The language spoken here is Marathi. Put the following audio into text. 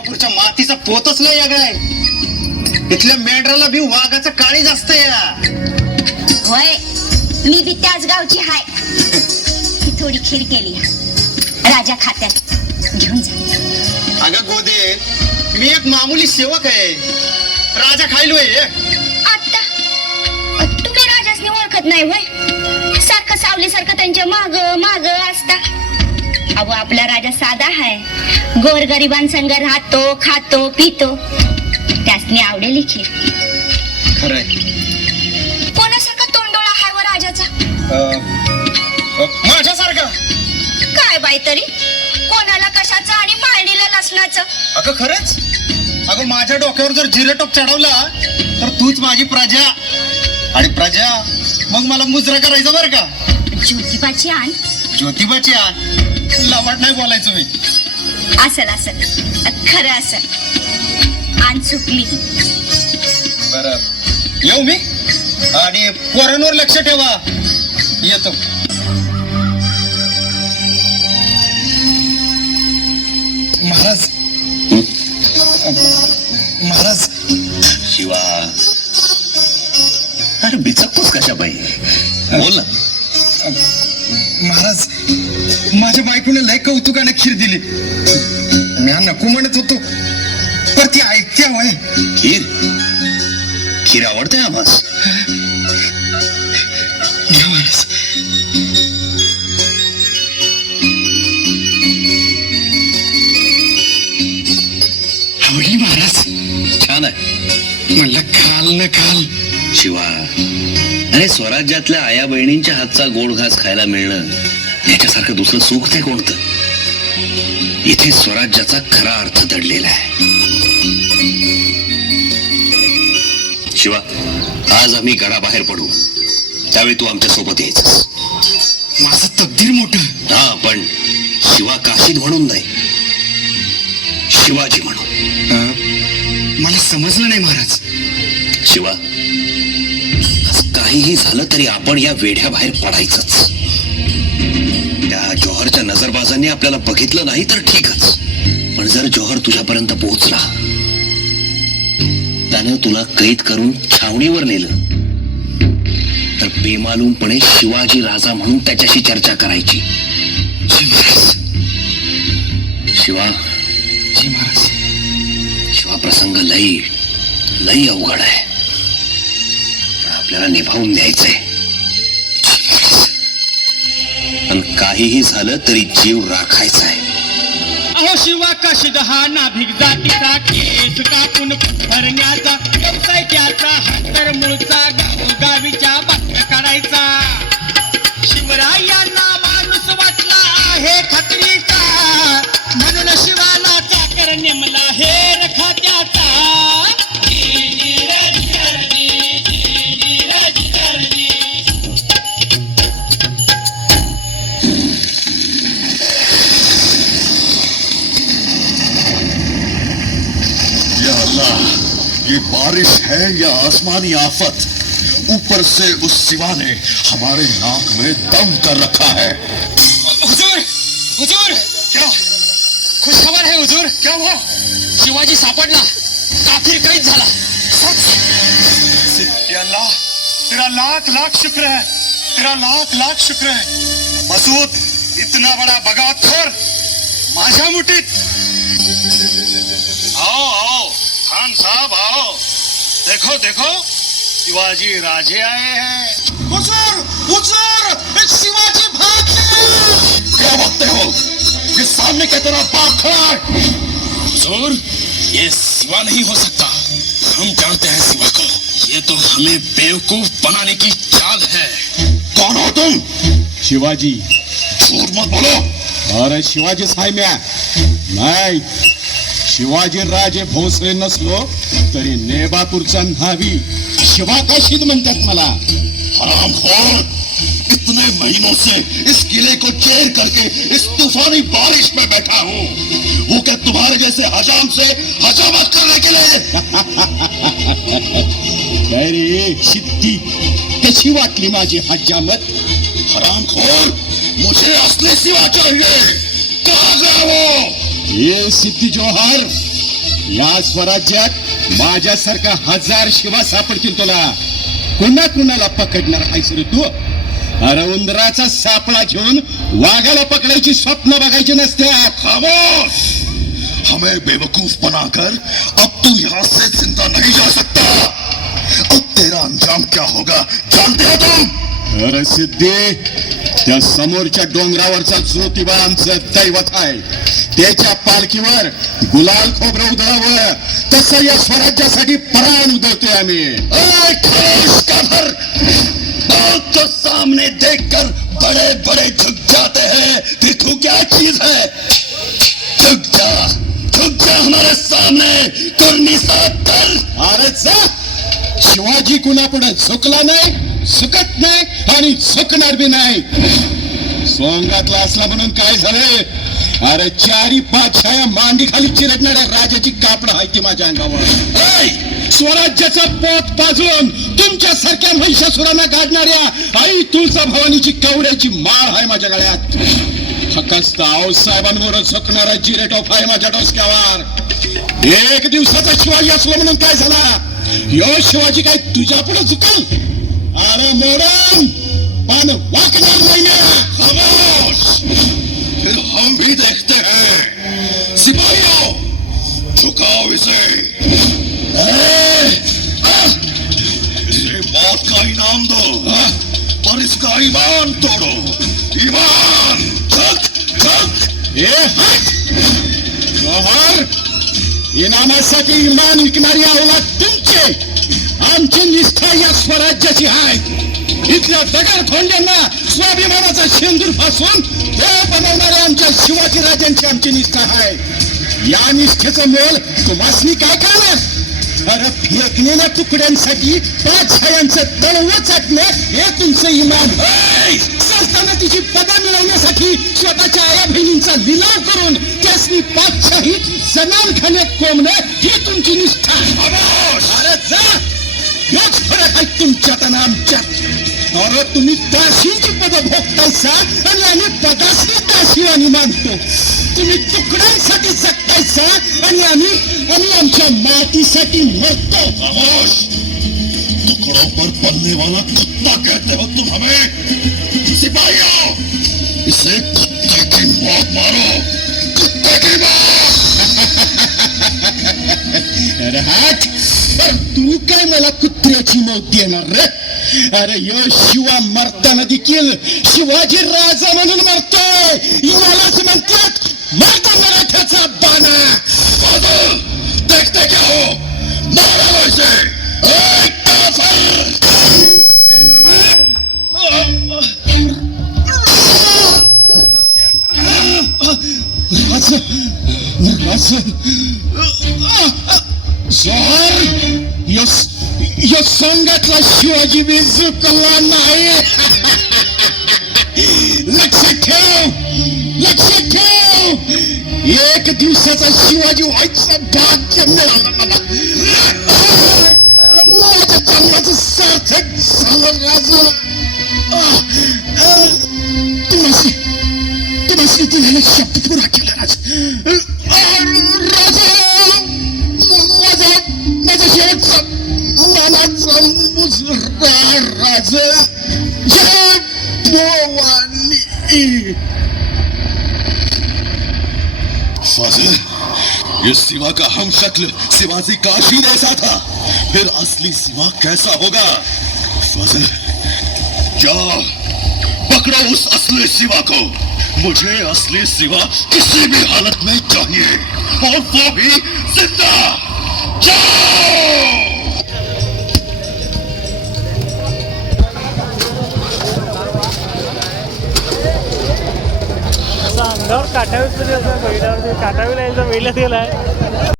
नेवापूरच्या मातीचा पोतच लय वेगळा आहे. इथल्या मेंढराला बी वाघाचं काळीज असतं या. होय, मी बी त्याच गावची हाय. ही थोडी खीर केली राजा खात्यात घेऊन जा. अगं गोदे, मी एक मामूली सेवक आहे. राजा खायलोय. आता तुम्ही राजासनी ओळखत नाही होय? सारखं सावलीसारखं त्यांच्या माग माग असता. अहो, आपला राजा साधा हाय. गोरगरिबांसंग राहतो, खातो, पितो. त्यासनी आवडेल खीर. खरंय. कोणासारखा तोंडोळा हाय व राजाचा? माझ्यासारखा. काय बाई तरी, कोणाला कशाचं आणि माळणीला लसणाचं. अगं खरंच. अगं माझ्या डोक्यावर जर जिरेटोप चढवला तर तूच माझी प्रजा. आणि प्रजा मग मला मुजरा करायचं बरं का. ज्योतिबाची आण. ज्योतिबाची आण. लवाट नाही बोलायचं मी. असल असल, खरं असल. आण चुकली. बरं, येऊ मी. आणि पोरांवर लक्ष ठेवा. येतो. महाराज, महाराज. शिवा, अरे बिचकतोस कशा पाहिजे? बोल ना. महाराज, माझ्या बायकोने लय कौतुकाने खीर दिली. मी नको म्हणत होतो, पण ती ऐकते वय. खीर? खीर आवडते आम्हास. घ्या महाराज. आवडली महाराज? छान आहे. म्हणलं खाल न खाल. शिवा, अरे स्वराज्यातल्या आया बहिणींच्या हातचा गोड घास खायला मिळणं याच्यासारखं दुसरं सुख ते कोणतं? इथे स्वराज्याचा खरा अर्थ दडलेला आहे. शिवा, आज आम्ही गडाबाहेर पडू, त्यावेळी तू आमच्या सोबत यायचंस. माझं तकदीर मोठं. हा, पण शिवा काशीद म्हणून नाही, शिवाजी म्हणून. मला समजलं नाही महाराज. शिवा, आज काहीही झालं तरी आपण या वेढ्या बाहेर पडायचंच. त्या जौहरच्या नजरबाजांनी आपल्याला बघितलं नाही तर ठीकच, पण जर जौहर तुझ्यापर्यंत पोहोचला, त्यानं तुला कैद करून छावणीवर नेलं, तर बेमालूमपणे शिवाजी राजा म्हणून त्याच्याशी चर्चा करायची. शिवा, जी महाराज. शिवा, प्रसंग लई अवघड आहे, पण आपल्याला निभावून द्यायचंय. पण काहीही झालं तरी जीव राखायचा आहे. अहो शिवा काशीद हा नाभिक जातीचा, केस कापून भरण्याचा व्यवसाय त्याचा, हातर मूळचा, गावीच्या बातम्या काढायचा. शिवरायांना माणूस वाटला आहे खात्रीचा, म्हणून शिवाला चाकर नेमला हेर खात्याचा. ये बारिश है या आसमानी आफत? ऊपर से उस सिवा ने हमारे नाक में दम कर रखा है. हुजूर, हुजूर, क्या खुशखबर है हुजूर? क्या हुआ? शिवाजी सापडला, काफिर कैद झाला. अल्लाह, तेरा लाख लाख शुक्र है. तेरा लाख लाख शुक्र है. मसूद, इतना बड़ा बगावतखोर माझ्या मुठीत. आओ आओ खान साहब, आओ. देखो देखो, शिवाजी राजे आए हैं. हुजूर, हुजूर, शिवाजी भाग गए. क्या भागते हो? ये सामने की तरफ भाग खड़ा है. हुजूर, ये सिवा नहीं हो सकता. हम जानते हैं सिवा को. ये तो हमें बेवकूफ बनाने की चाल है. कौन हो तुम? शिवाजी. झूठ मत बोलो. अरे शिवाजीच आहे म्या. नाही, शिवाजी राजे भोसले नसलो तरी नेबापूरचा न्हावी शिवा काशीद म्हणतात मला. हरामखोर, इतने महीनों से इस किले को चेर करके इस तूफानी बारिश में बैठा हूँ. वो क्या तुम्हारे जैसे हजाम से हजामत करने के लिए? काय रे शिद्दी, कशी वाटली माझी हजामत? हरामखोर, मुझे असली सिवा चाहिए. कहाँ गया वो? ये सिद्धी जौहर या स्वराज्यात माझ्यासारखा 1000 शिवा सापडतील तुला. कुणा कुणाला पकडणार आहेस रे तू? अरे उंदराचा सापळा घेऊन वाघाला पकडायची स्वप्न बघायची नसत्यात. खामोश! हमें बेवकूफ बनाकर अब तू यहाँ से जिंदा नहीं जा सकता. अब तेरा अंजाम क्या होगा जानते हो तुम? अरे सिद्धी, त्या समोरच्या डोंगरावरचा ज्योतिबा आमचं दैवत आहे. त्याच्या पालखीवर गुलाल खोबरं उधळावं तसं या स्वराज्यासाठी प्राण उधळतोय आम्ही. ए, खामोश काफर! मौत को सामने देखकर बड़े बड़े झुक जाते हैं. देखो क्या चीज है. झुक जा हमारे सामने. कुर्नी साफ कर. अरे जा, शिवाजी कुणापुढे झुकला नाही, झुकत नाही आणि झुकणार बी नाही. सोंगातला असला म्हणून काय झालंय? अरे 4 बादशाह मांडी खाली चिरडणाऱ्या राजाची कापड आहे ती माझ्या अंगावर. स्वराज्याचं पोट पाजून तुमच्या सारख्या महिषासुरांना गाडणाऱ्या आई तुळजा भवानीची कवड्याची माळ आहे माझ्या गळ्यात. फक्त आऊसाहेबांवर झुकणारा जिरेटॉफ आहे माझ्या डोसक्यावर. 1 दिवसाचा शिवाजी असलो म्हणून काय झाला? यो शिवाजी काय तुझ्या पुढे झुकल? अरे मोरण पण वाकणार नाही ना. खामोश! फिर हम भी देखते हैं. सिपाहियों, झुकाओ इसे. इसे मौत का इनाम दो, पर इसका ईमान तोड़ो. ईमान! ए हट! जोहर, इनामासाठी इमान विकणारी अवलाद तुमचे. आमची निष्ठा या स्वराज्याची आहे. इथल्या दगडखोंड्यांना स्वाभिमानाचा शेंदूर फासून देव बनवणाऱ्या आमच्या शिवाजी राजांची आमची निष्ठा आहे. या निष्ठेचं मोल तुम्हासनी काय करणार? अरे फेकलेल्या तुकड्यांसाठी 5 छायांचं तळवं चाटणं हे तुमचं इमान. सल्तनतीची पदं मिळवण्यासाठी स्वतःच्या आया बहिणींचा लिलाव करून त्यासनी 5 शाहीत जनानखान्यात कोंबणं ही तुमची निष्ठा. अरे जा, हेच फरक आहे तुमच्यात आणि आमच्यात. अरे तुम्ही दासींची पदं भोगतायसा आणि आम्ही पदासनी दासी आणि मानतो. तुम्ही तुकड्यांसाठी जगतायसा आणि आम्ही आमच्या मातीसाठी मरतो. खामोश! टुकड़ों पर पलने वाला कुत्ता कहते हो तुम हमें? सिपाहियों, इसे कुत्ते की मौत मारो. कुत्ते की मौत! अरे हट! पर तू काय मला कुत्र्याची मौत देणार रे? अरे यो शिवा मरताना देखील शिवाजी राजा म्हणून मरतोय. युवालाच म्हणतात मरता मराठ्याचा बाणा. बादल, देखते क्या हो. मारो इसे. ए, काफिर! जोहर, यो संघातला शिवाजी बी झुकला नाही. लक्षात ठेव. 1 दिवसाचा शिवाजी व्हायचं भाग्य मिळालं मला. माझ्या जन्माचं सार्थक झालं राजा. तुम्हाला दिलेला शब्द पुरा केला राजा. माझा शेवटचा मनाचा मुजरा राजा. जय भवानी. फाजिल, ये सिवा का हम शक्ल शिवाजी काशी जैसा था. फिर असली सिवा कैसा होगा? फाजिल, जाओ पकड़ो उस असली सिवा को. मुझे असली सिवा किसी भी हालत में चाहिए, और वो भी जिंदा. जाओ! अंगावर काटावीस काटावी लाईनचा वेळेला गेलाय.